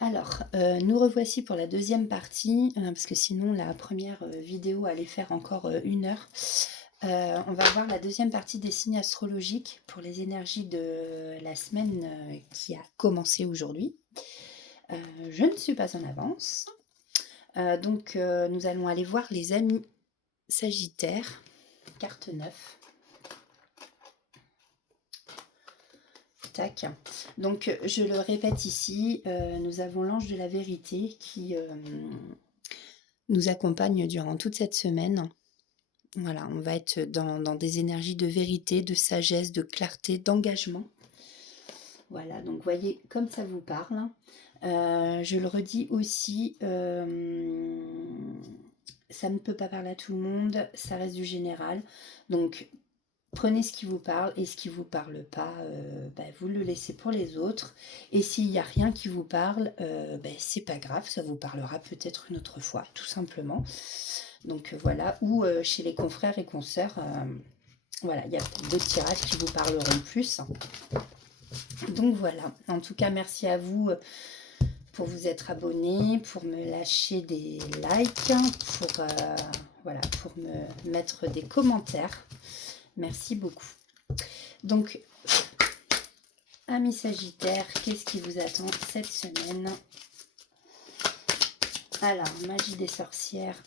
Alors, nous revoici pour la deuxième partie, parce que sinon la première vidéo allait faire encore 1 heure. On va voir la deuxième partie des signes astrologiques pour les énergies de la semaine qui a commencé aujourd'hui. Je ne suis pas en avance. Donc, nous allons aller voir les amis Sagittaires, carte 9. Tac. Donc, je le répète ici, nous avons l'ange de la vérité qui nous accompagne durant toute cette semaine. Voilà, on va être dans des énergies de vérité, de sagesse, de clarté, d'engagement. Voilà, donc voyez comme ça vous parle. Je le redis aussi, ça ne peut pas parler à tout le monde, ça reste du général. Donc prenez ce qui vous parle et ce qui ne vous parle pas, vous le laissez pour les autres. Et s'il n'y a rien qui vous parle, c'est pas grave, ça vous parlera peut-être une autre fois, tout simplement. Donc voilà, ou chez les confrères et consoeurs, voilà, il y a peut-être d'autres tirages qui vous parleront plus. Donc voilà, en tout cas, merci à vous pour vous être abonnés, pour me lâcher des likes, pour me mettre des commentaires. Merci beaucoup. Donc, amis Sagittaires, qu'est-ce qui vous attend cette semaine? Alors, magie des sorcières,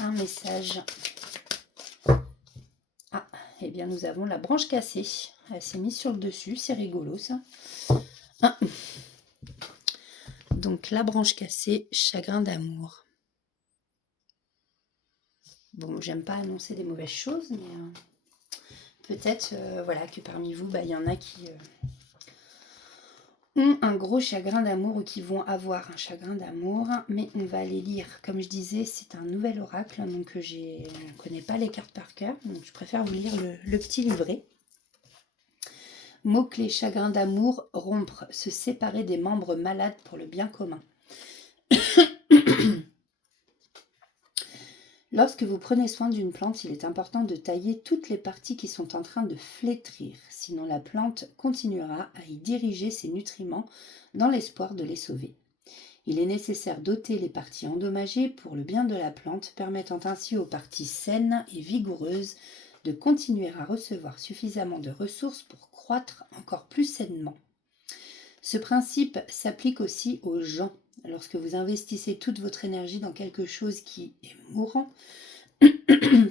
un message. Ah, eh bien nous avons la branche cassée. Elle s'est mise sur le dessus, c'est rigolo ça. Ah. Donc la branche cassée, chagrin d'amour. Bon, j'aime pas annoncer des mauvaises choses, mais peut-être voilà, que parmi vous, il y en a qui ont un gros chagrin d'amour ou qui vont avoir un chagrin d'amour. Mais on va aller lire. Comme je disais, c'est un nouvel oracle, donc je ne connais pas les cartes par cœur, donc je préfère vous lire le petit livret. Mot-clé, chagrin d'amour, rompre, se séparer des membres malades pour le bien commun. Lorsque vous prenez soin d'une plante, il est important de tailler toutes les parties qui sont en train de flétrir, sinon la plante continuera à y diriger ses nutriments dans l'espoir de les sauver. Il est nécessaire d'ôter les parties endommagées pour le bien de la plante, permettant ainsi aux parties saines et vigoureuses de continuer à recevoir suffisamment de ressources pour croître encore plus sainement. Ce principe s'applique aussi aux gens. Lorsque vous investissez toute votre énergie dans quelque chose qui est mourant,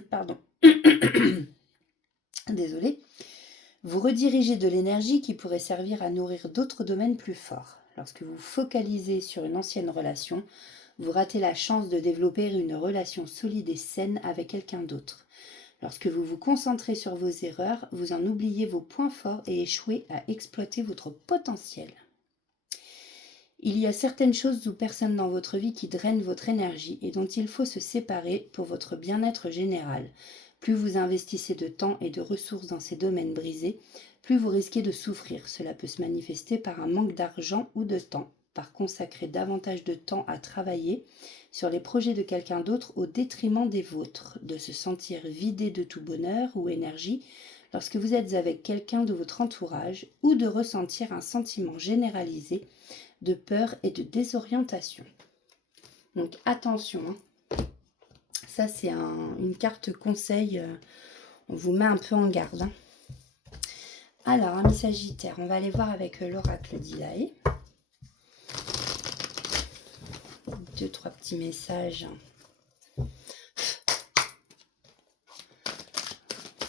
pardon, désolé, vous redirigez de l'énergie qui pourrait servir à nourrir d'autres domaines plus forts. Lorsque vous focalisez sur une ancienne relation, vous ratez la chance de développer une relation solide et saine avec quelqu'un d'autre. Lorsque vous vous concentrez sur vos erreurs, vous en oubliez vos points forts et échouez à exploiter votre potentiel. Il y a certaines choses ou personnes dans votre vie qui drainent votre énergie et dont il faut se séparer pour votre bien-être général. Plus vous investissez de temps et de ressources dans ces domaines brisés, plus vous risquez de souffrir. Cela peut se manifester par un manque d'argent ou de temps, par consacrer davantage de temps à travailler sur les projets de quelqu'un d'autre au détriment des vôtres, de se sentir vidé de tout bonheur ou énergie lorsque vous êtes avec quelqu'un de votre entourage ou de ressentir un sentiment généralisé de peur et de désorientation. Donc attention, ça c'est une carte conseil, on vous met un peu en garde. Alors, amis Sagittaire, on va aller voir avec l'oracle d'Ilaé. 2-3 petits messages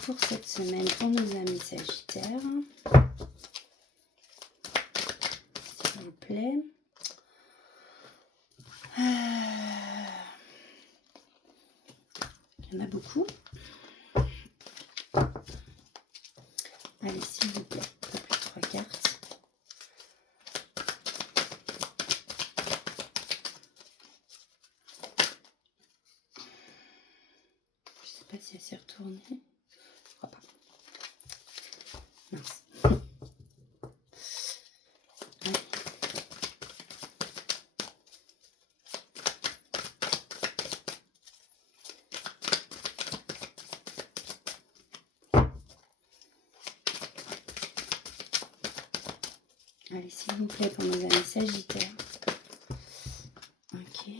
pour cette semaine pour nos amis Sagittaires. S'il vous plaît. Il y en a beaucoup. Allez, s'il vous plaît, un peu plus 3 cartes. Je ne sais pas si elle s'est retournée. Je crois pas. Mince. Allez, s'il vous plaît, pour nos amis Sagittaires. Ok.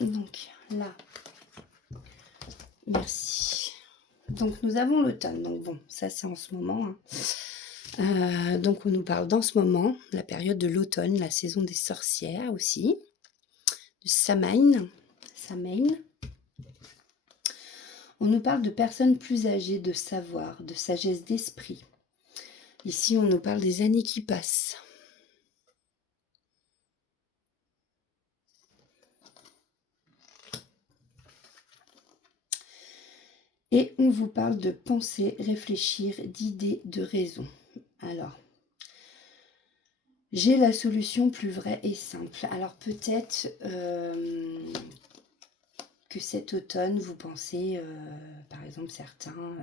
Donc, là. Merci. Donc, nous avons l'automne. Donc, bon, ça, c'est en ce moment. Donc, on nous parle dans ce moment, la période de l'automne, la saison des sorcières aussi. De Samhain. Samhain. On nous parle de personnes plus âgées, de savoir, de sagesse d'esprit. Ici, on nous parle des années qui passent. Et on vous parle de penser, réfléchir, d'idées, de raison. Alors, j'ai la solution plus vraie et simple. Alors peut-être que cet automne, vous pensez, par exemple certains,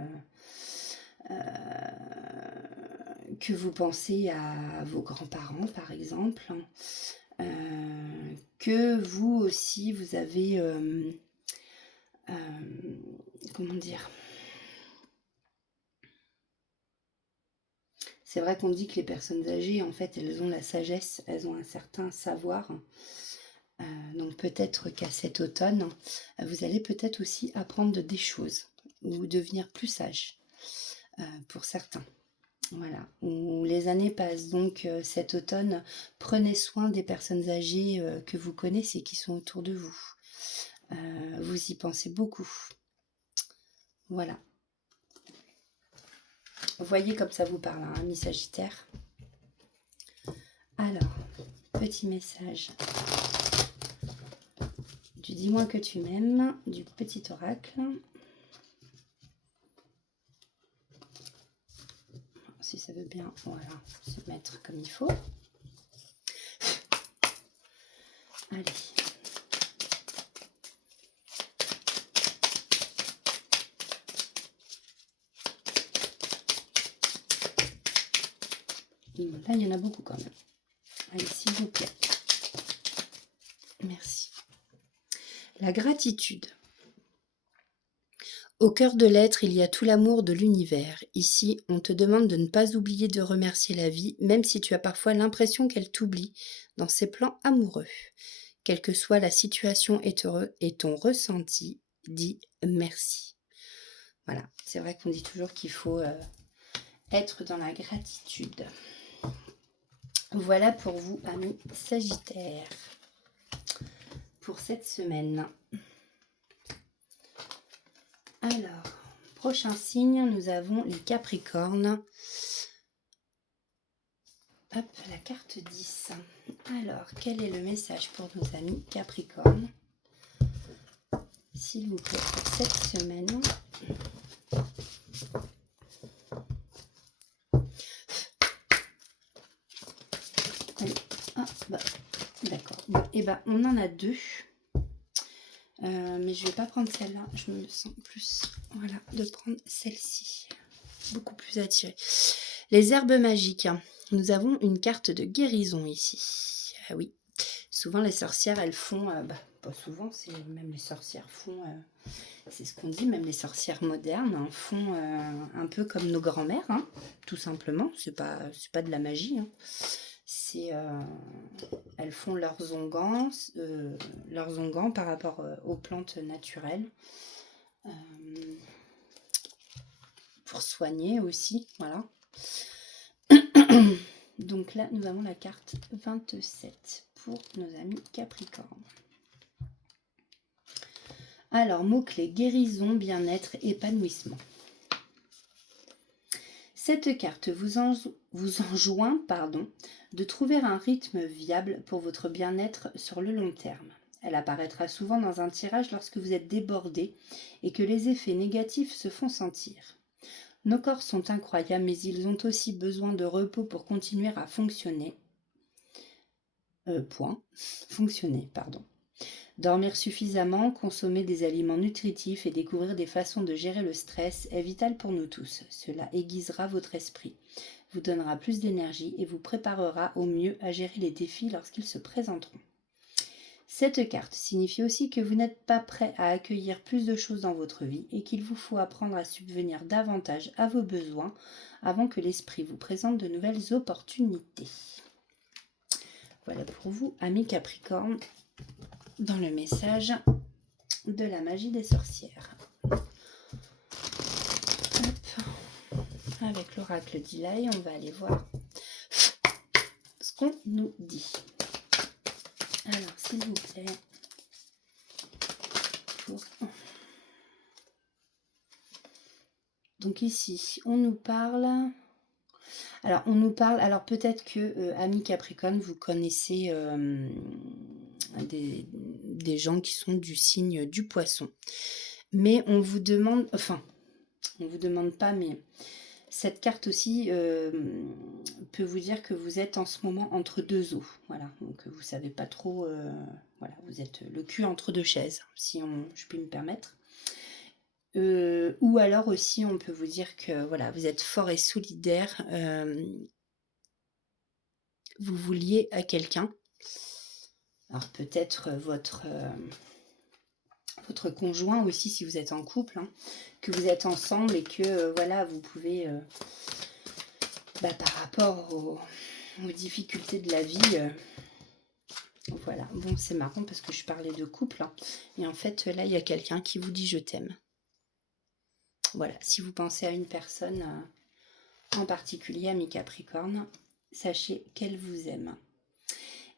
que vous pensez à vos grands-parents, par exemple, que vous aussi, vous avez, comment dire, c'est vrai qu'on dit que les personnes âgées, en fait, elles ont la sagesse, elles ont un certain savoir. Donc peut-être qu'à cet automne, vous allez peut-être aussi apprendre des choses ou devenir plus sage pour certains. Voilà, où les années passent. Donc cet automne, prenez soin des personnes âgées que vous connaissez, qui sont autour de vous. Vous y pensez beaucoup. Voilà. Vous voyez comme ça vous parle, hein, ami Sagittaire. Alors, petit message du dis-moi que tu m'aimes, du petit oracle. Si ça veut bien, voilà, se mettre comme il faut. Allez. Là, il y en a beaucoup quand même. Allez, s'il vous plaît. Merci. La gratitude. Au cœur de l'être, il y a tout l'amour de l'univers. Ici, on te demande de ne pas oublier de remercier la vie, même si tu as parfois l'impression qu'elle t'oublie dans ses plans amoureux. Quelle que soit la situation et ton ressenti, dis merci. Voilà, c'est vrai qu'on dit toujours qu'il faut être dans la gratitude. Voilà pour vous, amis Sagittaires, pour cette semaine. Alors, prochain signe, nous avons les Capricornes. Hop, la carte 10. Alors, quel est le message pour nos amis Capricornes, s'il vous plaît, pour cette semaine? Allez. Ah, bah, d'accord. Bon, et ben, on en a deux. Mais je vais pas prendre celle-là. Je me sens plus, voilà, de prendre celle-ci. Beaucoup plus attirée. Les herbes magiques. Nous avons une carte de guérison ici. Ah oui. Souvent les sorcières, elles font... pas souvent, c'est même les sorcières font... c'est ce qu'on dit, même les sorcières modernes hein, font un peu comme nos grands-mères, hein, tout simplement. C'est pas de la magie. Hein. C'est... elles font leurs onguents par rapport aux plantes naturelles. Pour soigner aussi, voilà. Donc là, nous avons la carte 27 pour nos amis Capricorne. Alors, mots-clés, guérison, bien-être, épanouissement. Cette carte vous enjoint de trouver un rythme viable pour votre bien-être sur le long terme. Elle apparaîtra souvent dans un tirage lorsque vous êtes débordé et que les effets négatifs se font sentir. Nos corps sont incroyables, mais ils ont aussi besoin de repos pour continuer à fonctionner. Fonctionner. Dormir suffisamment, consommer des aliments nutritifs et découvrir des façons de gérer le stress est vital pour nous tous. Cela aiguisera votre esprit, vous donnera plus d'énergie et vous préparera au mieux à gérer les défis lorsqu'ils se présenteront. Cette carte signifie aussi que vous n'êtes pas prêt à accueillir plus de choses dans votre vie et qu'il vous faut apprendre à subvenir davantage à vos besoins avant que l'esprit vous présente de nouvelles opportunités. Voilà pour vous, amis Capricorne, dans le message de la magie des sorcières. Hop. Avec l'oracle d'Ilaï, on va aller voir ce qu'on nous dit. Alors, s'il vous plaît, donc ici, on nous parle... Alors peut-être que, amis Capricorne, vous connaissez des gens qui sont du signe du poisson. Mais on vous demande, enfin, on vous demande pas, mais cette carte aussi peut vous dire que vous êtes en ce moment entre deux eaux. Voilà, donc vous savez pas trop, voilà, vous êtes le cul entre deux chaises, si je puis me permettre. Ou alors aussi, on peut vous dire que voilà, vous êtes fort et solidaire. Vous vous liez à quelqu'un. Alors peut-être votre conjoint aussi, si vous êtes en couple, hein, que vous êtes ensemble et que voilà, vous pouvez, par rapport aux difficultés de la vie, voilà. Bon, c'est marrant parce que je parlais de couple, hein, et en fait là, il y a quelqu'un qui vous dit je t'aime. Voilà, si vous pensez à une personne en particulier, ami Capricorne, sachez qu'elle vous aime.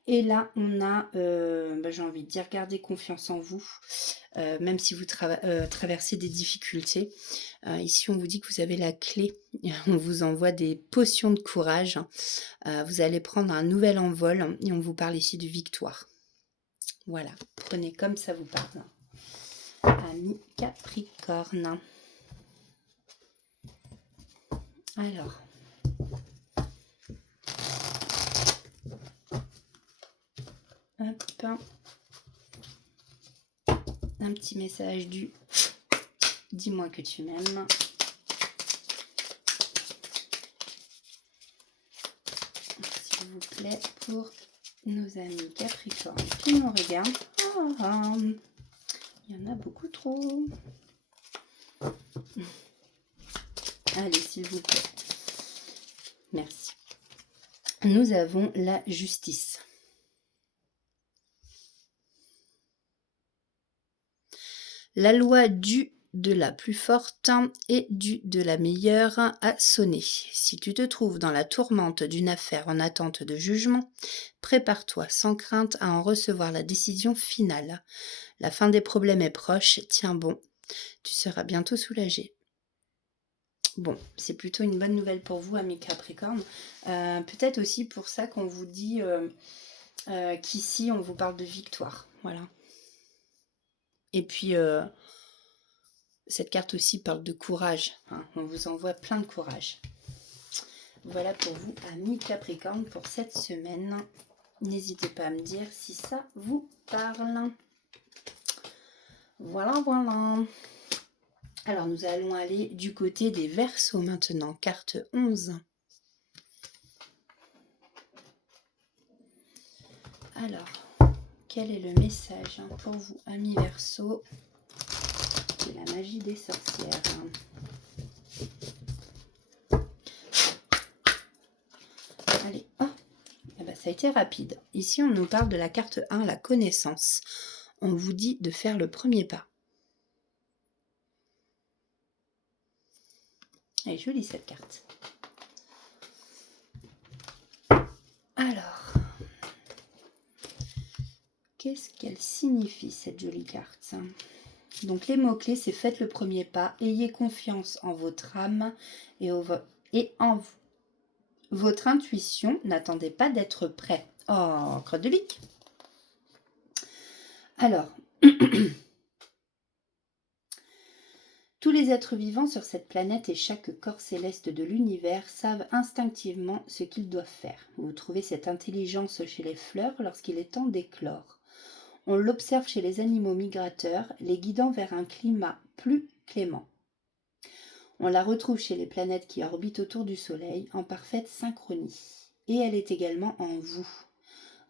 Et là, on a, j'ai envie de dire, gardez confiance en vous, même si vous traversez des difficultés. Ici, on vous dit que vous avez la clé. On vous envoie des potions de courage. Vous allez prendre un nouvel envol et on vous parle ici de victoire. Voilà, prenez comme ça vous parle. Ami Capricorne. Alors... Hop. Un petit message du « Dis-moi que tu m'aimes ». S'il vous plaît, pour nos amis Capricorne qui nous regardent. Il y en a beaucoup trop. Allez, s'il vous plaît. Merci. Nous avons la justice. La loi du de la plus forte et du de la meilleure a sonné. Si tu te trouves dans la tourmente d'une affaire en attente de jugement, prépare-toi sans crainte à en recevoir la décision finale. La fin des problèmes est proche, tiens bon, tu seras bientôt soulagé. Bon, c'est plutôt une bonne nouvelle pour vous, amis Capricorne. Peut-être aussi pour ça qu'on vous dit qu'ici, on vous parle de victoire. Voilà. Et puis, cette carte aussi parle de courage. Hein. On vous envoie plein de courage. Voilà pour vous, amis Capricorne, pour cette semaine. N'hésitez pas à me dire si ça vous parle. Voilà, voilà. Alors, nous allons aller du côté des Verseaux maintenant. Carte 11. Alors, quel est le message pour vous, amis Verseaux, de la magie des sorcières? Allez, ça a été rapide. Ici, on nous parle de la carte 1, la connaissance. On vous dit de faire le premier pas. Elle est jolie cette carte. Alors, qu'est-ce qu'elle signifie cette jolie carte? Donc les mots-clés, c'est faites le premier pas, ayez confiance en votre âme et en votre intuition, n'attendez pas d'être prêt. Oh, crotte de bique. Alors, tous les êtres vivants sur cette planète et chaque corps céleste de l'univers savent instinctivement ce qu'ils doivent faire. Vous trouvez cette intelligence chez les fleurs lorsqu'il est temps d'éclore. On l'observe chez les animaux migrateurs, les guidant vers un climat plus clément. On la retrouve chez les planètes qui orbitent autour du Soleil en parfaite synchronie. Et elle est également en vous.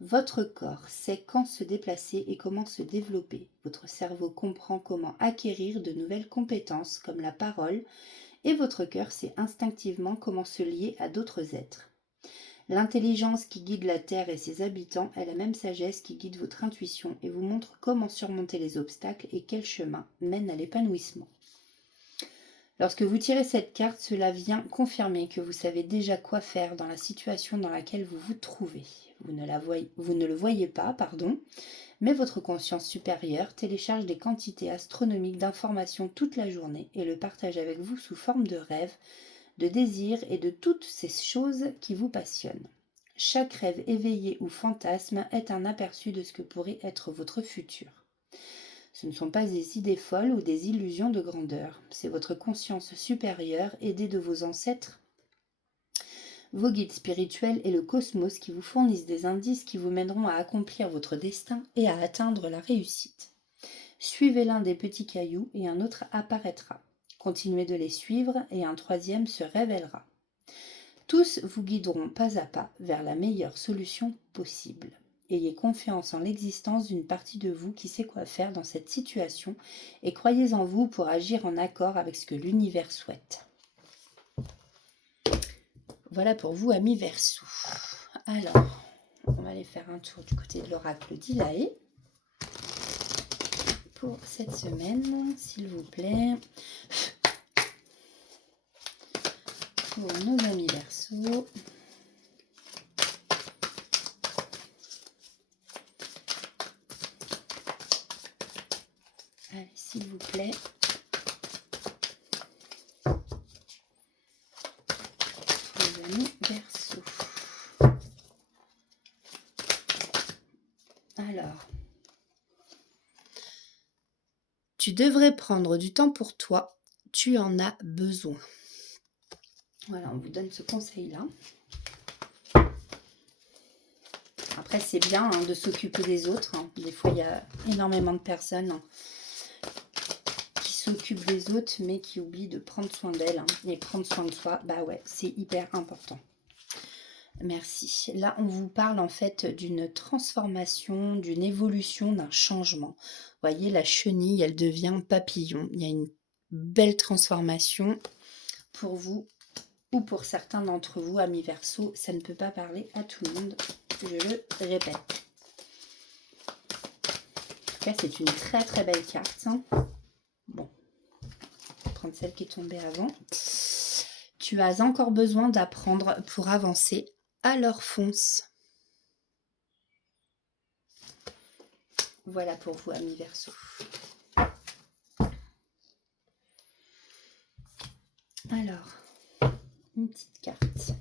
Votre corps sait quand se déplacer et comment se développer. Votre cerveau comprend comment acquérir de nouvelles compétences comme la parole et votre cœur sait instinctivement comment se lier à d'autres êtres. L'intelligence qui guide la Terre et ses habitants est la même sagesse qui guide votre intuition et vous montre comment surmonter les obstacles et quel chemin mène à l'épanouissement. Lorsque vous tirez cette carte, cela vient confirmer que vous savez déjà quoi faire dans la situation dans laquelle vous vous trouvez. Vous ne le voyez pas, mais votre conscience supérieure télécharge des quantités astronomiques d'informations toute la journée et le partage avec vous sous forme de rêves, de désirs et de toutes ces choses qui vous passionnent. Chaque rêve éveillé ou fantasme est un aperçu de ce que pourrait être votre futur. Ce ne sont pas des idées folles ou des illusions de grandeur, c'est votre conscience supérieure aidée de vos ancêtres, vos guides spirituels et le cosmos qui vous fournissent des indices qui vous mèneront à accomplir votre destin et à atteindre la réussite. Suivez l'un des petits cailloux et un autre apparaîtra. Continuez de les suivre et un troisième se révélera. Tous vous guideront pas à pas vers la meilleure solution possible. Ayez confiance en l'existence d'une partie de vous qui sait quoi faire dans cette situation et croyez en vous pour agir en accord avec ce que l'univers souhaite. Voilà pour vous, amis Verseau. Alors, on va aller faire un tour du côté de l'oracle d'Ilaé pour cette semaine, s'il vous plaît. Pour nos amis Verseau. Allez, s'il vous plaît. Nos amis Verseau. Alors, tu devrais prendre du temps pour toi, tu en as besoin. Voilà, on vous donne ce conseil-là. Après, c'est bien de s'occuper des autres. Des fois, il y a énormément de personnes qui s'occupent des autres, mais qui oublient de prendre soin d'elles. Et prendre soin de soi, bah ouais, c'est hyper important. Merci. Là, on vous parle en fait d'une transformation, d'une évolution, d'un changement. Vous voyez, la chenille, elle devient papillon. Il y a une belle transformation pour vous ou pour certains d'entre vous, amis Verseau. Ça ne peut pas parler à tout le monde, je le répète. En tout cas, c'est une très très belle carte. Bon, je vais prendre celle qui est tombée avant. Tu as encore besoin d'apprendre pour avancer. Alors fonce. Voilà pour vous, amis Verseau. Alors, une petite carte.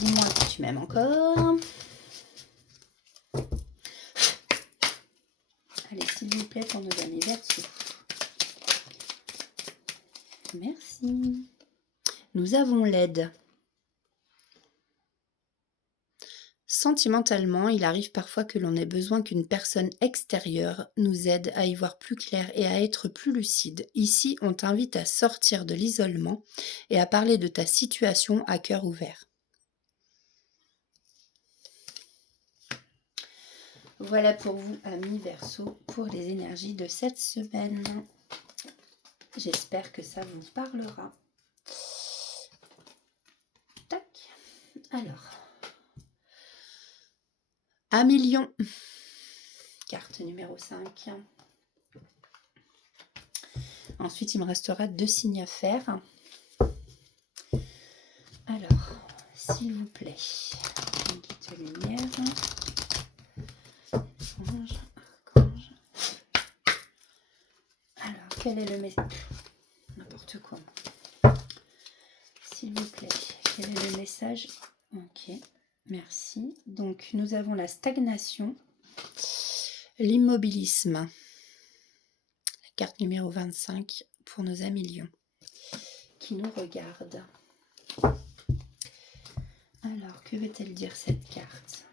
Dis-moi que tu m'aimes encore. Allez, s'il vous plaît, pour nos amis Verseau. Merci. Nous avons l'aide. Sentimentalement, il arrive parfois que l'on ait besoin qu'une personne extérieure nous aide à y voir plus clair et à être plus lucide. Ici, on t'invite à sortir de l'isolement et à parler de ta situation à cœur ouvert. Voilà pour vous, amis Verseau, pour les énergies de cette semaine. J'espère que ça vous parlera. Tac. Alors. Un million. Carte numéro 5. Ensuite, il me restera 2 signes à faire. Alors, s'il vous plaît, une petite lumière. Archange. Alors, quel est le message? N'importe quoi. S'il vous plaît, quel est le message? Ok, merci. Donc, nous avons la stagnation, l'immobilisme. La carte numéro 25 pour nos amis lions qui nous regardent. Alors, que veut-elle dire cette carte?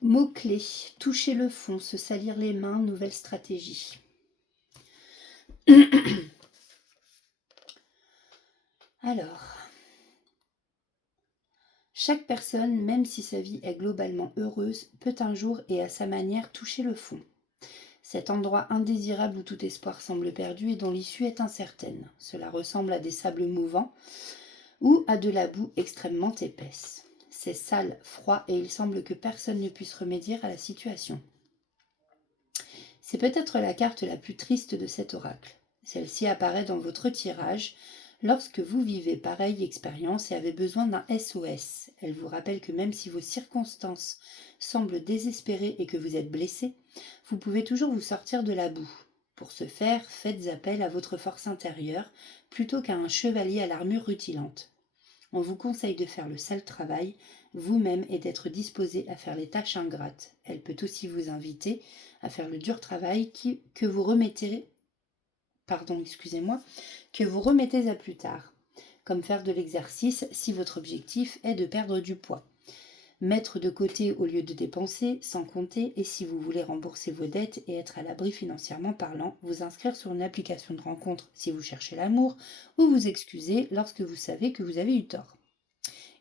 Mots-clés, toucher le fond, se salir les mains, nouvelle stratégie. Alors, chaque personne, même si sa vie est globalement heureuse, peut un jour et à sa manière toucher le fond. Cet endroit indésirable où tout espoir semble perdu et dont l'issue est incertaine. Cela ressemble à des sables mouvants ou à de la boue extrêmement épaisse. C'est sale, froid et il semble que personne ne puisse remédier à la situation. C'est peut-être la carte la plus triste de cet oracle. Celle-ci apparaît dans votre tirage lorsque vous vivez pareille expérience et avez besoin d'un SOS. Elle vous rappelle que même si vos circonstances semblent désespérées et que vous êtes blessé, vous pouvez toujours vous sortir de la boue. Pour ce faire, faites appel à votre force intérieure plutôt qu'à un chevalier à l'armure rutilante. On vous conseille de faire le sale travail vous-même et d'être disposé à faire les tâches ingrates. Elle peut aussi vous inviter à faire le dur travail que vous remettez à plus tard, comme faire de l'exercice si votre objectif est de perdre du poids. Mettre de côté au lieu de dépenser, sans compter, et si vous voulez rembourser vos dettes et être à l'abri financièrement parlant, vous inscrire sur une application de rencontre si vous cherchez l'amour, ou vous excuser lorsque vous savez que vous avez eu tort.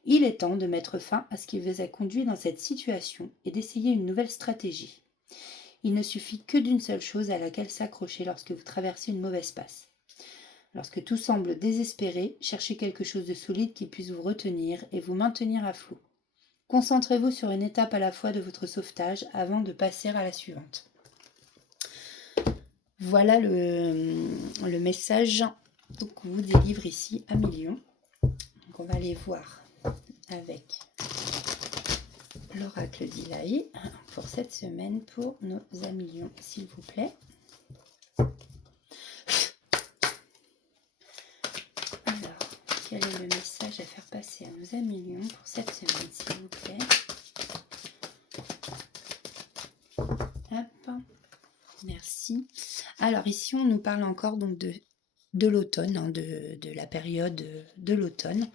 Il est temps de mettre fin à ce qui vous a conduit dans cette situation et d'essayer une nouvelle stratégie. Il ne suffit que d'une seule chose à laquelle s'accrocher lorsque vous traversez une mauvaise passe. Lorsque tout semble désespéré, cherchez quelque chose de solide qui puisse vous retenir et vous maintenir à flot. Concentrez-vous sur une étape à la fois de votre sauvetage avant de passer à la suivante. Voilà le message qu'on vous délivre ici à Million. Donc on va aller voir avec l'oracle d'Ilaï pour cette semaine pour nos Amilions, s'il vous plaît. Alors, quel est le message à faire passer à nos Amilions pour cette semaine, s'il vous plaît? Hop, merci. Alors ici, on nous parle encore donc de l'automne, de la période de l'automne.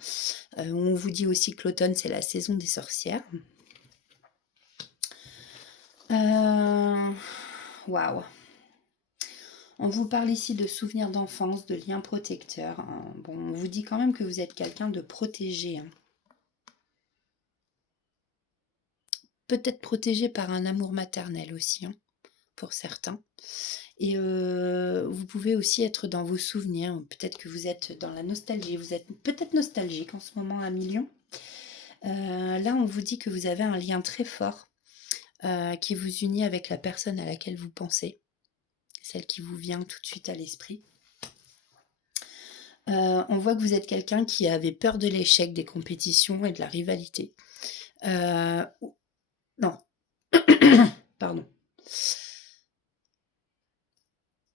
On vous dit aussi que l'automne, c'est la saison des sorcières. Waouh! On vous parle ici de souvenirs d'enfance, de liens protecteurs. Hein. Bon, on vous dit quand même que vous êtes quelqu'un de protégé. Hein. Peut-être protégé par un amour maternel aussi, hein, pour certains. Et vous pouvez aussi être dans vos souvenirs. Peut-être que vous êtes dans la nostalgie. Vous êtes peut-être nostalgique en ce moment à Million. Là, on vous dit que vous avez un lien très fort qui vous unit avec la personne à laquelle vous pensez. Celle qui vous vient tout de suite à l'esprit. On voit que vous êtes quelqu'un qui avait peur de l'échec, des compétitions et de la rivalité. Non. Pardon.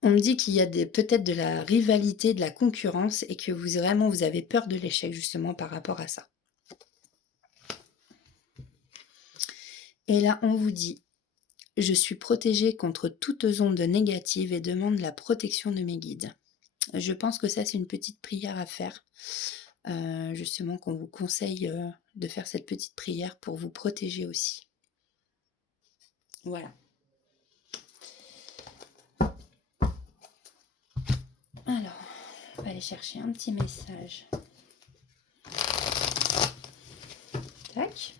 On me dit qu'il y a peut-être de la rivalité, de la concurrence et que vous avez peur de l'échec justement par rapport à ça. Et là, on vous dit « Je suis protégée contre toutes ondes négatives et demande la protection de mes guides. » Je pense que ça, c'est une petite prière à faire. Justement, qu'on vous conseille de faire cette petite prière pour vous protéger aussi. Voilà. Alors, on va aller chercher un petit message. Tac.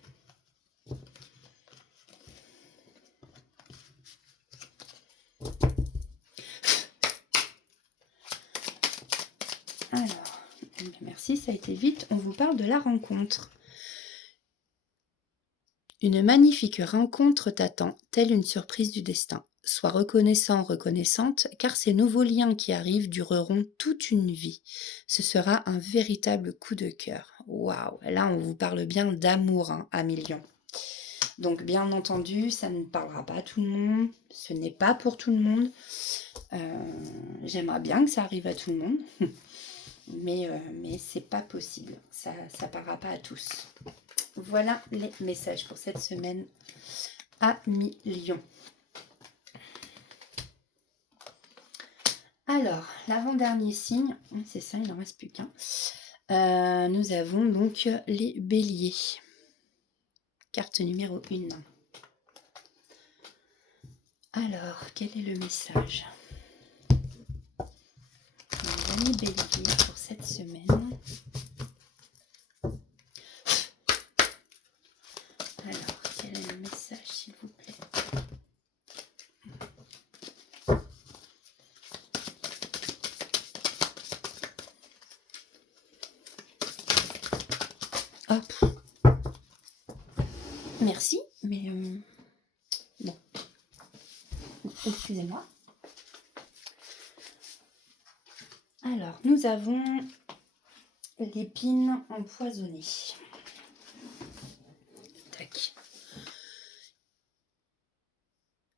Alors, merci, ça a été vite. On vous parle de la rencontre. Une magnifique rencontre t'attend, telle une surprise du destin. Sois reconnaissant, reconnaissante, car ces nouveaux liens qui arrivent dureront toute une vie. Ce sera un véritable coup de cœur. Waouh! Là, on vous parle bien d'amour, hein, à Million. Donc, bien entendu, ça ne parlera pas à tout le monde. Ce n'est pas pour tout le monde. J'aimerais bien que ça arrive à tout le monde. Mais c'est pas possible. Ça parlera pas à tous. Voilà les messages pour cette semaine à Million. Alors, l'avant-dernier signe, c'est ça, il n'en reste plus qu'un. Nous avons donc les béliers. Carte numéro 1. Alors, quel est le message? Les amis béliers pour cette semaine. Alors, quel est le message, s'il vous plaît? Hop. Merci, mais bon, excusez-moi. Alors, nous avons l'épine empoisonnée. Tac.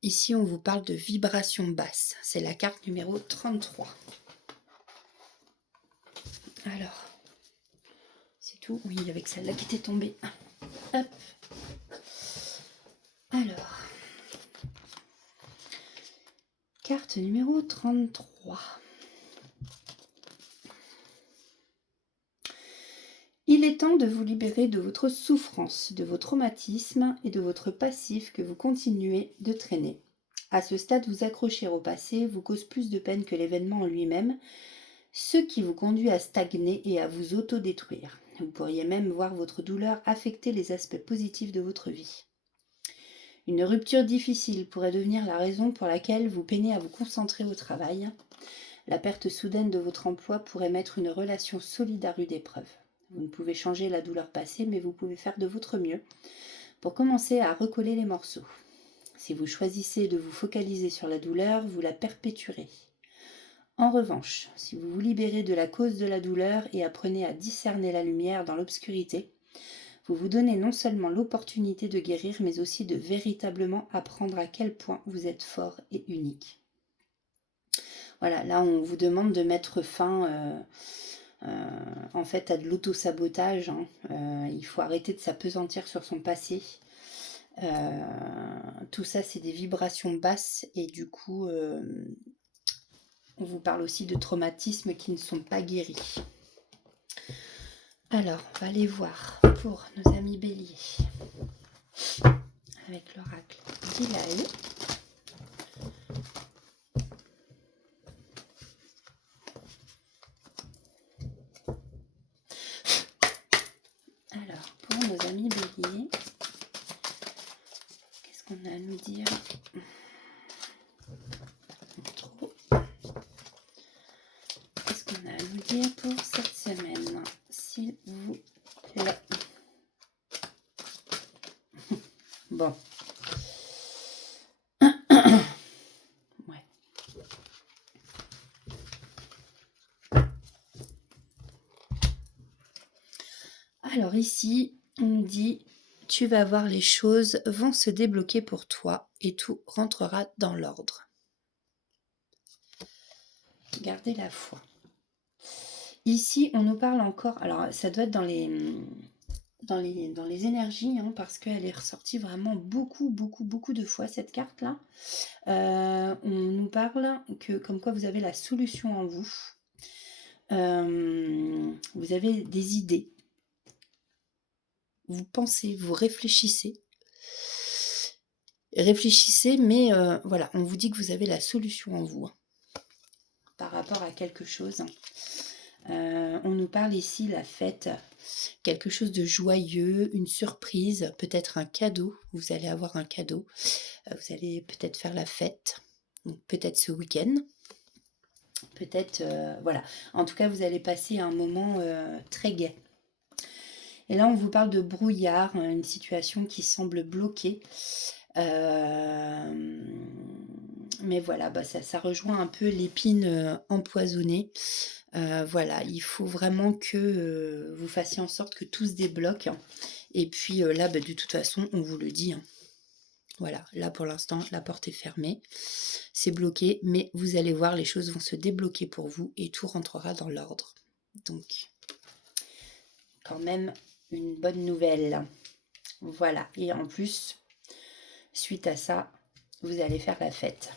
Ici, on vous parle de vibration basse. C'est la carte numéro 33. Alors, c'est tout. Oui, avec celle-là qui était tombée. Hop. Alors, carte numéro 33. Il est temps de vous libérer de votre souffrance, de vos traumatismes et de votre passif que vous continuez de traîner. À ce stade, vous accrocher au passé vous cause plus de peine que l'événement en lui-même, ce qui vous conduit à stagner et à vous autodétruire. Vous pourriez même voir votre douleur affecter les aspects positifs de votre vie. Une rupture difficile pourrait devenir la raison pour laquelle vous peinez à vous concentrer au travail. La perte soudaine de votre emploi pourrait mettre une relation solide à rude épreuve. Vous ne pouvez changer la douleur passée, mais vous pouvez faire de votre mieux pour commencer à recoller les morceaux. Si vous choisissez de vous focaliser sur la douleur, vous la perpétuerez. En revanche, si vous vous libérez de la cause de la douleur et apprenez à discerner la lumière dans l'obscurité, vous vous donnez non seulement l'opportunité de guérir, mais aussi de véritablement apprendre à quel point vous êtes fort et unique. Voilà, là on vous demande de mettre fin en fait à de l'auto-sabotage. Il faut arrêter de s'apesantir sur son passé. Tout ça c'est des vibrations basses et du coup on vous parle aussi de traumatismes qui ne sont pas guéris. Alors, on va aller voir pour nos amis béliers avec l'oracle d'Ilaï. Alors, pour nos amis béliers, qu'est-ce qu'on a à nous dire? Trop. Qu'est-ce qu'on a à nous dire pour cette semaine, s'il vous plaît? Bon. Ouais. Alors ici, on nous dit, tu vas voir, les choses vont se débloquer pour toi et tout rentrera dans l'ordre. Gardez la foi. Ici, on nous parle encore, alors ça doit être dans les énergies, parce qu'elle est ressortie vraiment beaucoup de fois, cette carte-là. On nous parle que comme quoi vous avez la solution en vous. Vous avez des idées. Vous pensez, vous réfléchissez. Réfléchissez, mais voilà, on vous dit que vous avez la solution en vous par rapport à quelque chose. On nous parle ici la fête, quelque chose de joyeux, une surprise, peut-être un cadeau. Vous allez avoir un cadeau. Vous allez peut-être faire la fête, peut-être ce week-end. Peut-être, voilà. En tout cas, vous allez passer un moment très gai. Et là, on vous parle de brouillard, une situation qui semble bloquée. Mais voilà, ça rejoint un peu l'épine empoisonnée. Voilà, il faut vraiment que vous fassiez en sorte que tout se débloque. Et puis là, de toute façon, on vous le dit. Voilà, là pour l'instant, la porte est fermée. C'est bloqué, mais vous allez voir, les choses vont se débloquer pour vous et tout rentrera dans l'ordre. Donc, quand même, une bonne nouvelle. Voilà, et en plus, suite à ça, vous allez faire la fête.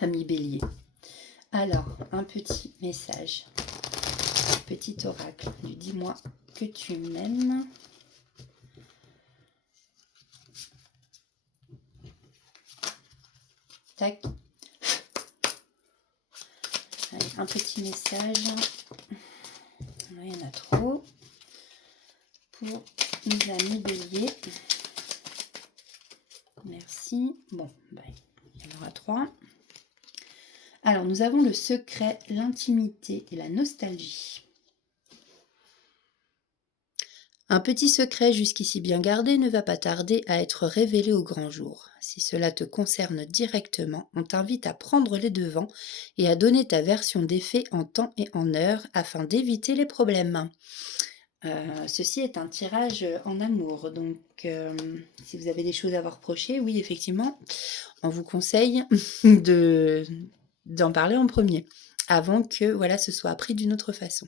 Ami Bélier. Alors, un petit message, petit oracle du dis-moi que tu m'aimes. Tac. Allez, un petit message. Il y en a trop. Pour mes amis Bélier. Merci. Bon, il y en aura 3. Alors, nous avons le secret, l'intimité et la nostalgie. Un petit secret jusqu'ici bien gardé ne va pas tarder à être révélé au grand jour. Si cela te concerne directement, on t'invite à prendre les devants et à donner ta version des faits en temps et en heure afin d'éviter les problèmes. Ceci est un tirage en amour, donc si vous avez des choses à vous reprocher, oui, effectivement, on vous conseille de d'en parler en premier, avant que voilà, ce soit appris d'une autre façon.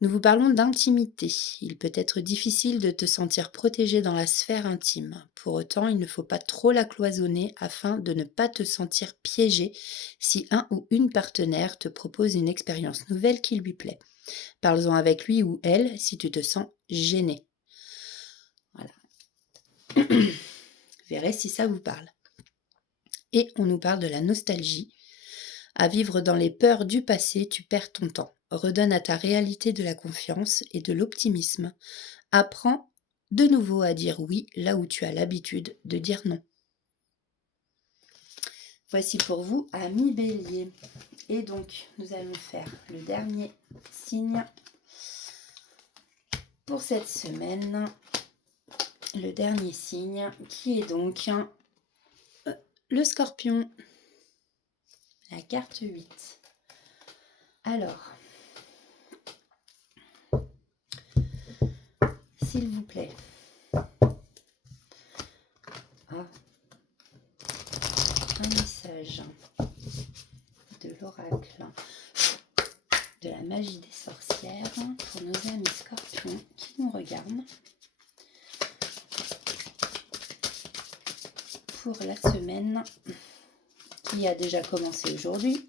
Nous vous parlons d'intimité. Il peut être difficile de te sentir protégé dans la sphère intime. Pour autant, il ne faut pas trop la cloisonner afin de ne pas te sentir piégé si un ou une partenaire te propose une expérience nouvelle qui lui plaît. Parle-en avec lui ou elle si tu te sens gêné. Voilà. Verrez si ça vous parle. Et on nous parle de la nostalgie. À vivre dans les peurs du passé, tu perds ton temps. Redonne à ta réalité de la confiance et de l'optimisme. Apprends de nouveau à dire oui là où tu as l'habitude de dire non. Voici pour vous, amis Bélier. Et donc, nous allons faire le dernier signe pour cette semaine. Le dernier signe qui est donc le Scorpion. La carte 8. Alors, s'il vous plaît. Un message de l'oracle de la magie des sorcières pour nos amis scorpions qui nous regardent pour la semaine qui a déjà commencé aujourd'hui,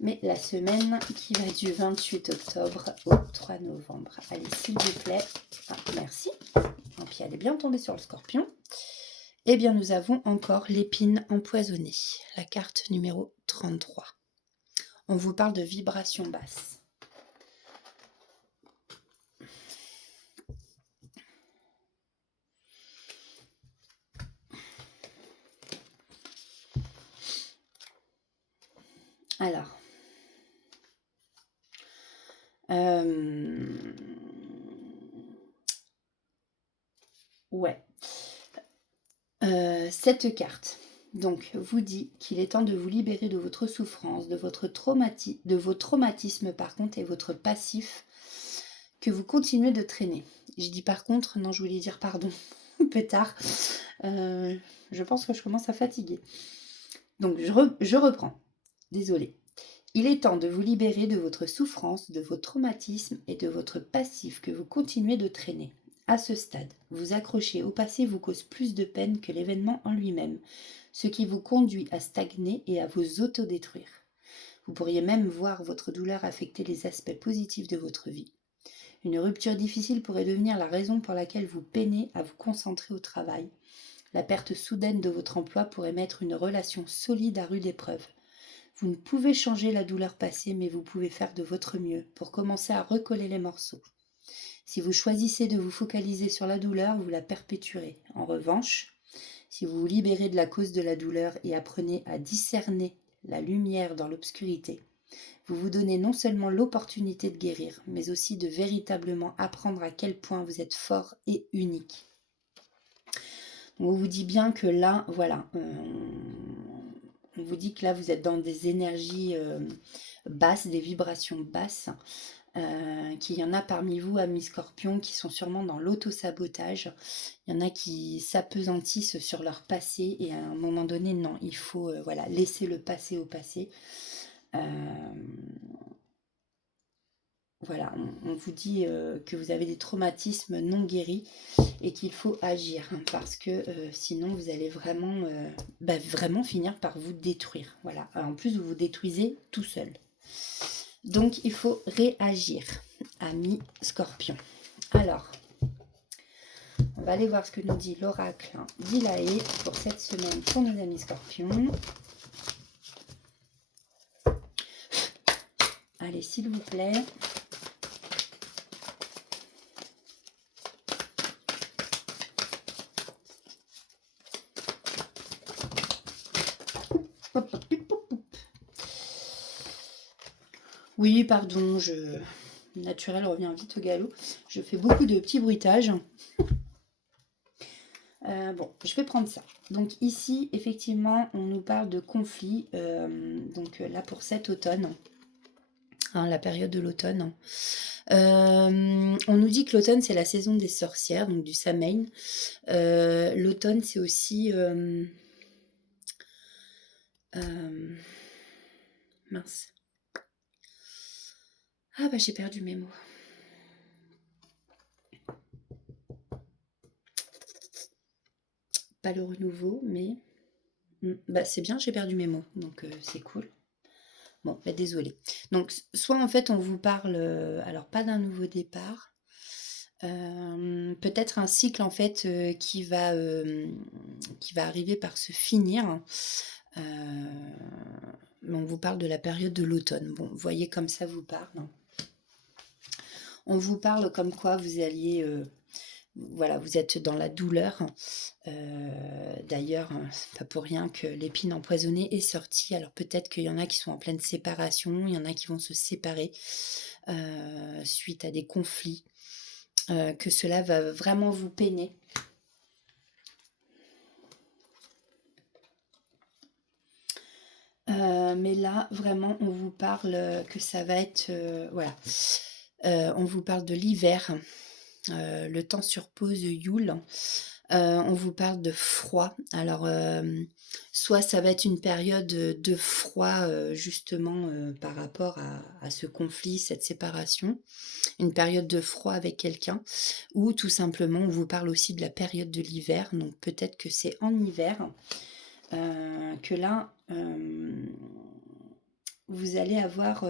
mais la semaine qui va du 28 octobre au 3 novembre. Allez, s'il vous plaît. Ah, merci. Et puis elle est bien tombée sur le scorpion. Eh bien, nous avons encore l'épine empoisonnée, la carte numéro 33. On vous parle de vibration basse. Alors, ouais. Cette carte donc vous dit qu'il est temps de vous libérer de votre souffrance, de vos traumatismes par contre et votre passif que vous continuez de traîner. Je dis par contre, non je voulais dire pardon, pétard. Je pense que je commence à fatiguer. Donc je reprends, désolée. Il est temps de vous libérer de votre souffrance, de vos traumatismes et de votre passif que vous continuez de traîner. À ce stade, vous accrocher au passé vous cause plus de peine que l'événement en lui-même, ce qui vous conduit à stagner et à vous autodétruire. Vous pourriez même voir votre douleur affecter les aspects positifs de votre vie. Une rupture difficile pourrait devenir la raison pour laquelle vous peinez à vous concentrer au travail. La perte soudaine de votre emploi pourrait mettre une relation solide à rude épreuve. Vous ne pouvez changer la douleur passée, mais vous pouvez faire de votre mieux pour commencer à recoller les morceaux. Si vous choisissez de vous focaliser sur la douleur, vous la perpétuerez. En revanche, si vous vous libérez de la cause de la douleur et apprenez à discerner la lumière dans l'obscurité, vous vous donnez non seulement l'opportunité de guérir, mais aussi de véritablement apprendre à quel point vous êtes fort et unique. Donc on vous dit bien que là, voilà, on vous dit que là, vous êtes dans des énergies basses, des vibrations basses, qu'il y en a parmi vous, amis scorpions, qui sont sûrement dans l'auto-sabotage. Il y en a qui s'apesantissent sur leur passé et à un moment donné, non, il faut voilà, laisser le passé au passé. Voilà, on vous dit que vous avez des traumatismes non guéris et qu'il faut agir parce que sinon vous allez vraiment finir par vous détruire. Voilà, en plus vous vous détruisez tout seul. Donc il faut réagir, amis scorpions. Alors, on va aller voir ce que nous dit l'oracle d'Ilaé pour cette semaine pour nos amis scorpions. Allez, s'il vous plaît. Oui, pardon, naturel revient vite au galop. Je fais beaucoup de petits bruitages. Bon, je vais prendre ça. Donc ici, effectivement, on nous parle de conflit. Donc là, pour cet automne, hein, la période de l'automne. On nous dit que l'automne, c'est la saison des sorcières, donc du Samhain. L'automne, c'est aussi... mince. Ah bah j'ai perdu mes mots. Pas le renouveau, mais... bah c'est bien, j'ai perdu mes mots, donc c'est cool. Bon, bah désolé. Donc, soit en fait on vous parle, alors pas d'un nouveau départ, peut-être un cycle en fait qui va arriver par se finir. Mais on vous parle de la période de l'automne. Bon, vous voyez comme ça vous parle. On vous parle comme quoi vous alliez... voilà, vous êtes dans la douleur. D'ailleurs, c'est pas pour rien que l'épine empoisonnée est sortie. Alors peut-être qu'il y en a qui sont en pleine séparation, il y en a qui vont se séparer suite à des conflits, que cela va vraiment vous peiner. Mais là, vraiment, on vous parle que ça va être... voilà. On vous parle de l'hiver. Le temps sur pause Yule. On vous parle de froid. Alors, soit ça va être une période de froid, justement, par rapport à ce conflit, cette séparation, une période de froid avec quelqu'un, ou tout simplement, on vous parle aussi de la période de l'hiver. Donc, peut-être que c'est en hiver que là, vous allez avoir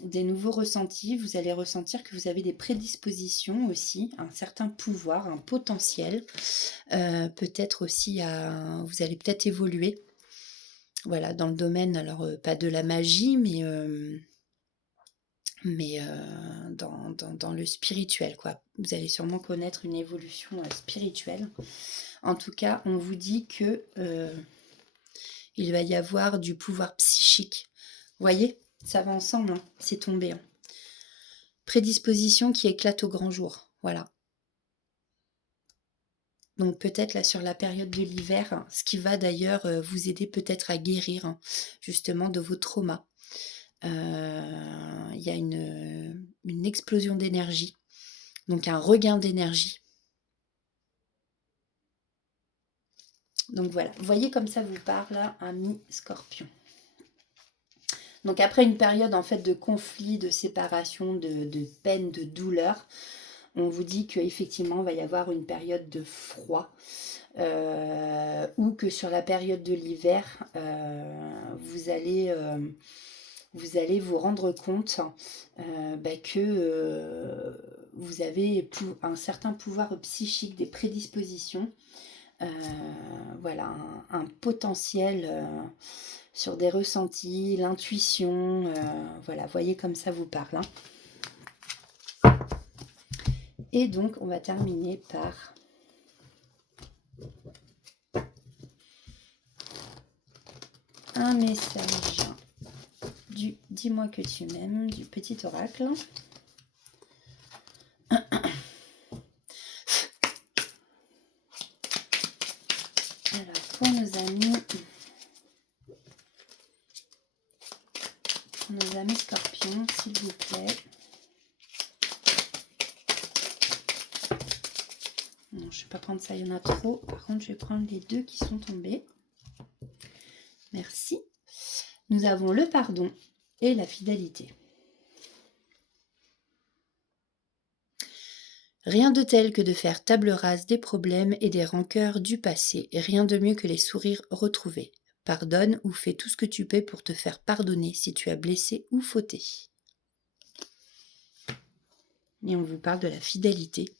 des nouveaux ressentis. Vous allez ressentir que vous avez des prédispositions aussi, un certain pouvoir, un potentiel. Peut-être aussi vous allez peut-être évoluer. Voilà, dans le domaine, alors pas de la magie, mais dans le spirituel, quoi. Vous allez sûrement connaître une évolution spirituelle. En tout cas, on vous dit que il va y avoir du pouvoir psychique. Vous voyez, ça va ensemble, hein, c'est tombé. Hein. Prédisposition qui éclate au grand jour. Voilà. Donc peut-être là sur la période de l'hiver, hein, ce qui va d'ailleurs vous aider peut-être à guérir hein, justement de vos traumas. Il y a une explosion d'énergie, donc un regain d'énergie. Donc voilà, vous voyez comme ça vous parle, ami Scorpion. Donc après une période en fait de conflit, de séparation, de peine, de douleur, on vous dit qu'effectivement il va y avoir une période de froid. Ou que sur la période de l'hiver, vous allez vous rendre compte que vous avez un certain pouvoir psychique, des prédispositions, voilà, un potentiel sur des ressentis, l'intuition, voilà, voyez comme ça vous parle. Hein. Et donc, on va terminer par un message du Dis-moi que tu m'aimes, du petit oracle. Alors, pour nos amis scorpions, s'il vous plaît. Non, je ne vais pas prendre ça, il y en a trop. Par contre, je vais prendre les deux qui sont tombés. Merci. Nous avons le pardon et la fidélité. Rien de tel que de faire table rase des problèmes et des rancœurs du passé, et rien de mieux que les sourires retrouvés. Pardonne ou fais tout ce que tu peux pour te faire pardonner si tu as blessé ou fauté. Et on vous parle de la fidélité.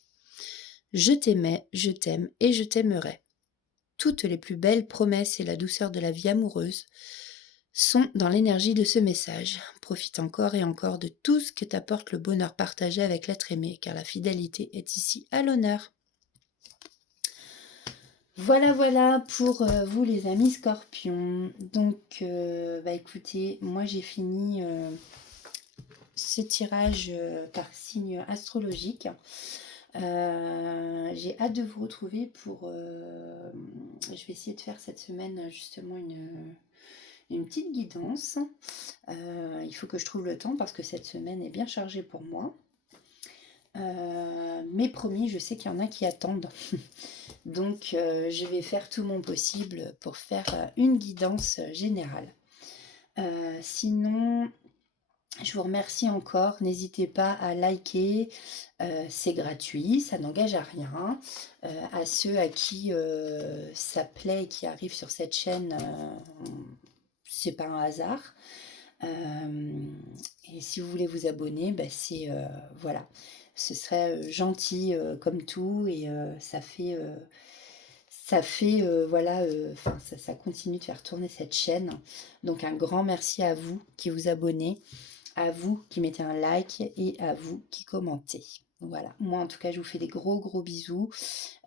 Je t'aimais, je t'aime et je t'aimerai. Toutes les plus belles promesses et la douceur de la vie amoureuse sont dans l'énergie de ce message. Profite encore et encore de tout ce que t'apporte le bonheur partagé avec l'être aimé, car la fidélité est ici à l'honneur. Voilà pour vous les amis scorpions. Donc, écoutez, moi j'ai fini ce tirage par signe astrologique. J'ai hâte de vous retrouver pour... je vais essayer de faire cette semaine justement une petite guidance. Il faut que je trouve le temps parce que cette semaine est bien chargée pour moi. Mais promis, je sais qu'il y en a qui attendent. Donc je vais faire tout mon possible pour faire une guidance générale. Sinon, je vous remercie encore. N'hésitez pas à liker, c'est gratuit, ça n'engage à rien. À ceux à qui ça plaît et qui arrivent sur cette chaîne, c'est pas un hasard. Et si vous voulez vous abonner, bah, c'est voilà, ce serait gentil comme tout et ça fait voilà, enfin ça continue de faire tourner cette chaîne. Donc un grand merci à vous qui vous abonnez, à vous qui mettez un like et à vous qui commentez. Voilà, moi en tout cas je vous fais des gros bisous.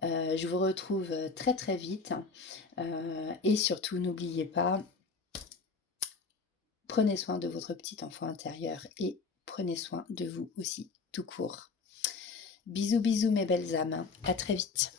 Je vous retrouve très très vite. Et surtout n'oubliez pas, prenez soin de votre petit enfant intérieur et prenez soin de vous aussi, tout court. Bisous bisous mes belles âmes, à très vite.